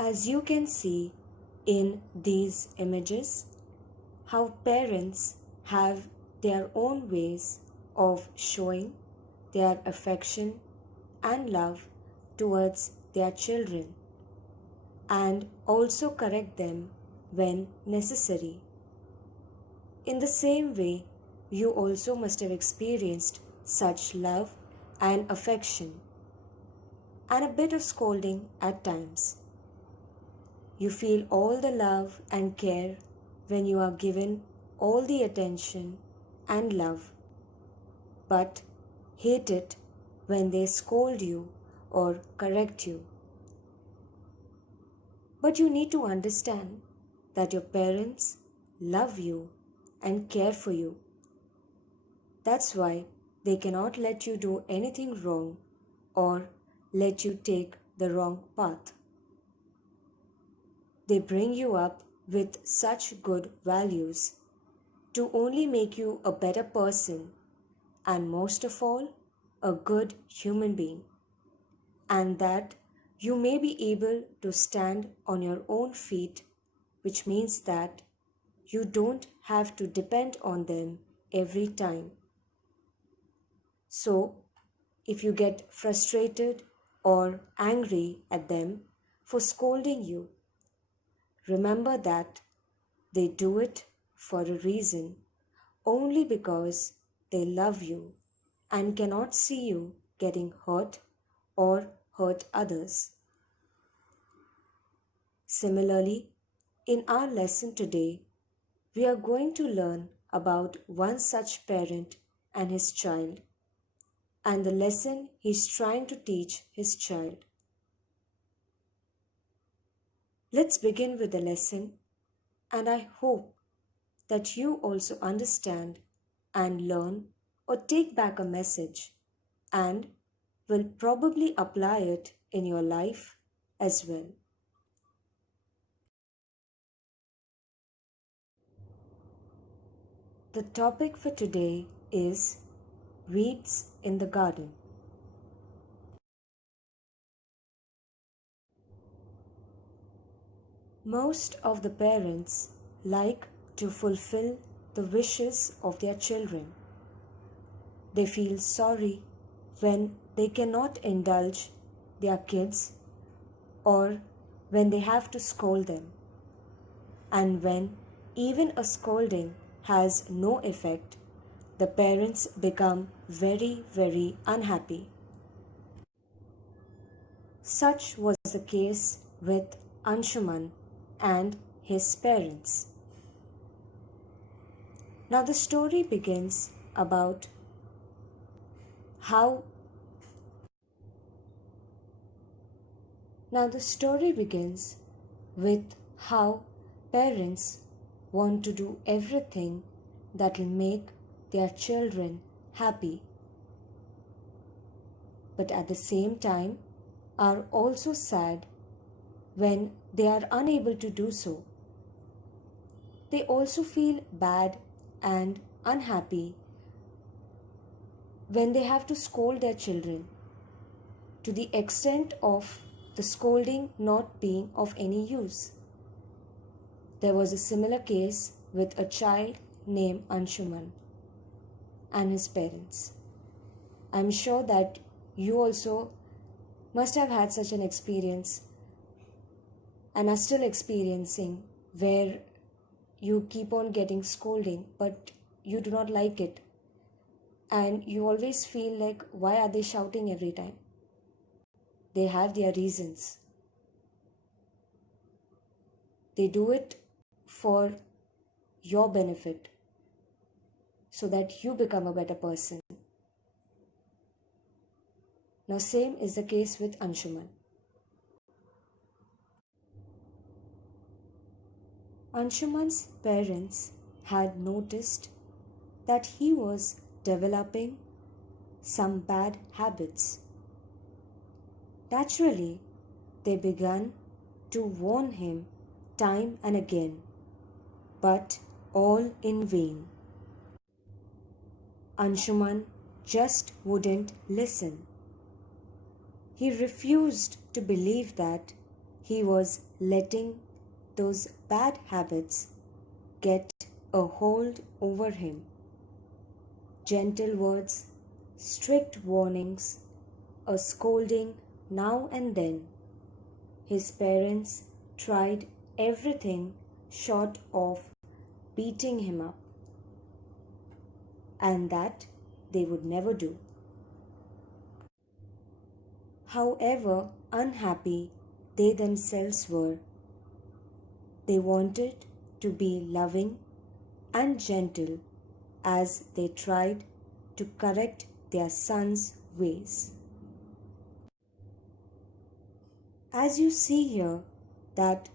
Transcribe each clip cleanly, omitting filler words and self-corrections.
As you can see in these images, how parents have their own ways of showing their affection and love towards their children and also correct them when necessary. In the same way, you also must have experienced such love and affection and a bit of scolding at times. You feel all the love and care when you are given all the attention and love, but hate it when they scold you or correct you. But you need to understand that your parents love you and care for you. That's why they cannot let you do anything wrong or let you take the wrong path. They bring you up with such good values to only make you a better person and most of all, a good human being, and that you may be able to stand on your own feet, which means that you don't have to depend on them every time. So, if you get frustrated or angry at them for scolding you, remember that they do it for a reason, only because they love you and cannot see you getting hurt or hurt others. Similarly, in our lesson today, we are going to learn about one such parent and his child, and the lesson he's trying to teach his child. Let's begin with the lesson, and I hope that you also understand and learn or take back a message and will probably apply it in your life as well. The topic for today is weeds in the garden. Most of the parents like to fulfill the wishes of their children. They feel sorry when they cannot indulge their kids or when they have to scold them, and when even a scolding has no effect, the parents become very, very unhappy. Such was the case with Anshuman and his parents. Now the story begins about how with how parents want to do everything that will make their children happy, but at the same time are also sad when they are unable to do so. They also feel bad and unhappy when they have to scold their children, to the extent of the scolding not being of any use. There was a similar case with a child named Anshuman and his parents. I'm sure that you also must have had such an experience and are still experiencing, where you keep on getting scolding but you do not like it, and you always feel like, why are they shouting every time? They have their reasons. They do it for your benefit so that you become a better person. Now same is the case with Anshuman. Anshuman's parents had noticed that he was developing some bad habits. Naturally, they began to warn him time and again, but all in vain. Anshuman just wouldn't listen. He refused to believe that he was letting those bad habits get a hold over him. Gentle words, strict warnings, a scolding now and then. His parents tried everything short of beating him up, and that they would never do. However unhappy they themselves were, they wanted to be loving and gentle as they tried to correct their son's ways. As you see here, that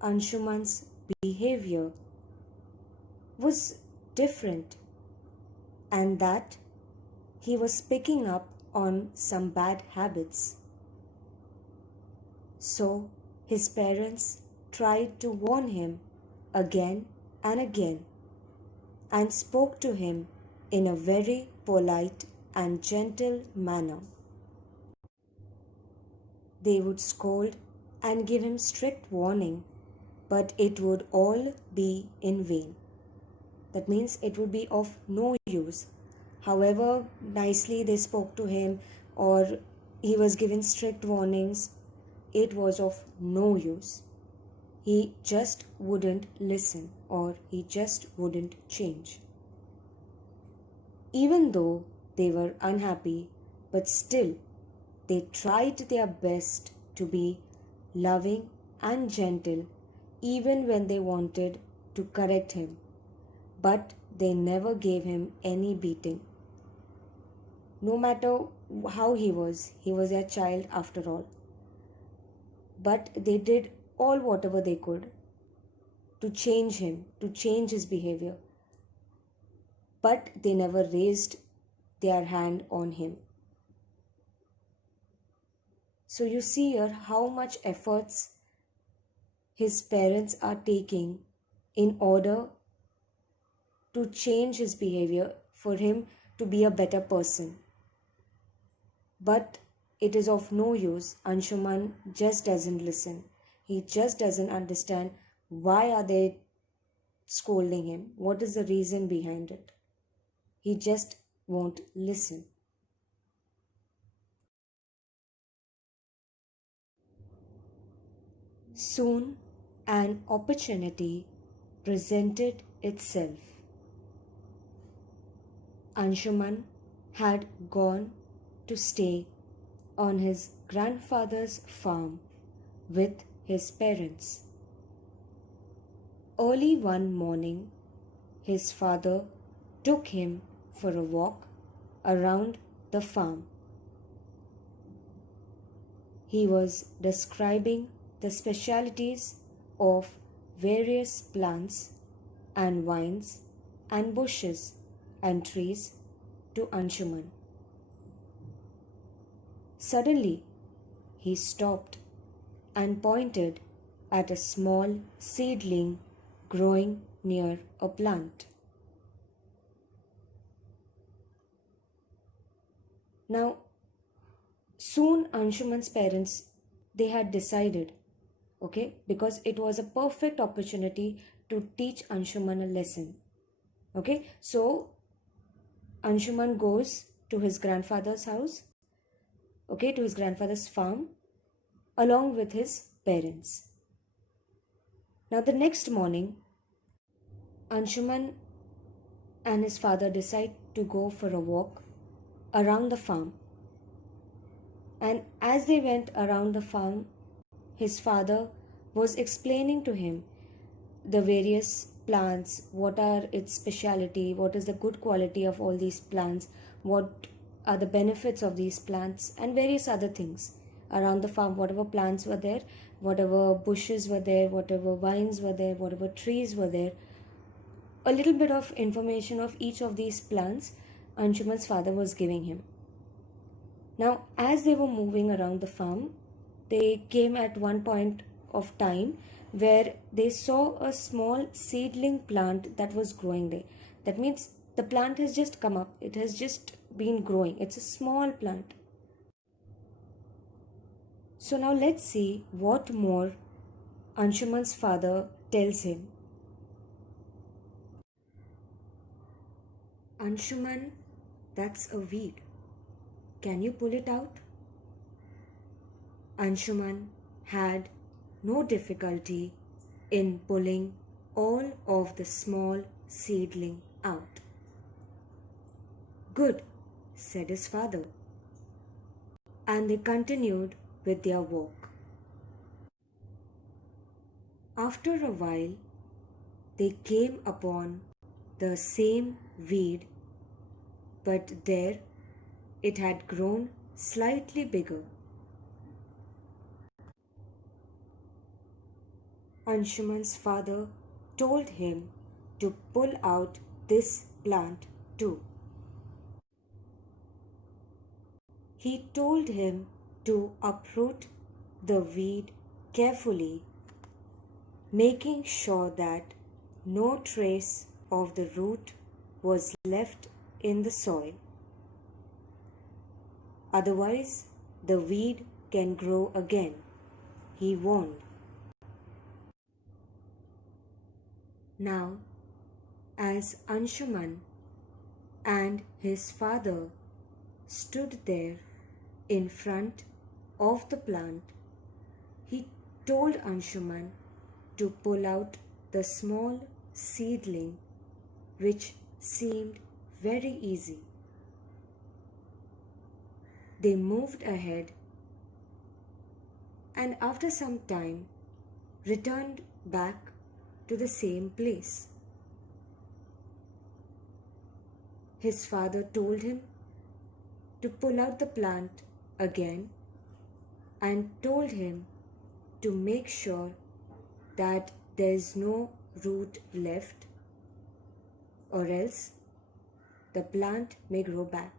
Anshuman's behavior was different, and that he was picking up on some bad habits. So his parents tried to warn him again and again and spoke to him in a very polite and gentle manner. They would scold and give him strict warning, but it would all be in vain. That means it would be of no use. However nicely they spoke to him or he was given strict warnings, it was of no use. He just wouldn't listen or he just wouldn't change. Even though they were unhappy, but still they tried their best to be loving and gentle even when they wanted to correct him, but they never gave him any beating. No matter how he was their child after all. But they did all whatever they could to change him, to change his behavior. But they never raised their hand on him. So you see here how much efforts his parents are taking in order to change his behavior for him to be a better person. But it is of no use. Anshuman just doesn't listen. He just doesn't understand why are they scolding him. What is the reason behind it? He just won't listen. Soon an opportunity presented itself. Anshuman had gone to stay on his grandfather's farm with his parents. Early one morning, his father took him for a walk around the farm. He was describing the specialities of various plants and vines and bushes and trees to Anshuman. Suddenly, he stopped and pointed at a small seedling growing near a plant. Now, soon Anshuman's parents, they had decided, okay, because it was a perfect opportunity to teach Anshuman a lesson. Okay, so Anshuman goes to his grandfather's house, okay, to his grandfather's farm along with his parents. Now the next morning, Anshuman and his father decide to go for a walk around the farm. And as they went around the farm, his father was explaining to him the various plants, what are its speciality, what is the good quality of all these plants, what are the benefits of these plants, and various other things around the farm. Whatever plants were there, whatever bushes were there, whatever vines were there, whatever trees were there, a little bit of information of each of these plants Anshuman's father was giving him. Now, as they were moving around the farm, they came at one point of time where they saw a small seedling plant that was growing there. That means the plant has just come up, it has just been growing. It's a small plant. So now let's see what more Anshuman's father tells him. Anshuman, that's a weed. Can you pull it out? Anshuman had no difficulty in pulling all of the small seedling out. Good, said his father. And they continued with their walk. After a while, they came upon the same weed, but there it had grown slightly bigger. Anshuman's father told him to pull out this plant too. He told him to uproot the weed carefully, making sure that no trace of the root was left in the soil. Otherwise, the weed can grow again, he warned. Now, as Anshuman and his father stood there in front of the plant, he told Anshuman to pull out the small seedling, which seemed very easy. They moved ahead and after some time returned back to the same place. His father told him to pull out the plant again and told him to make sure that there is no root left, or else the plant may grow back.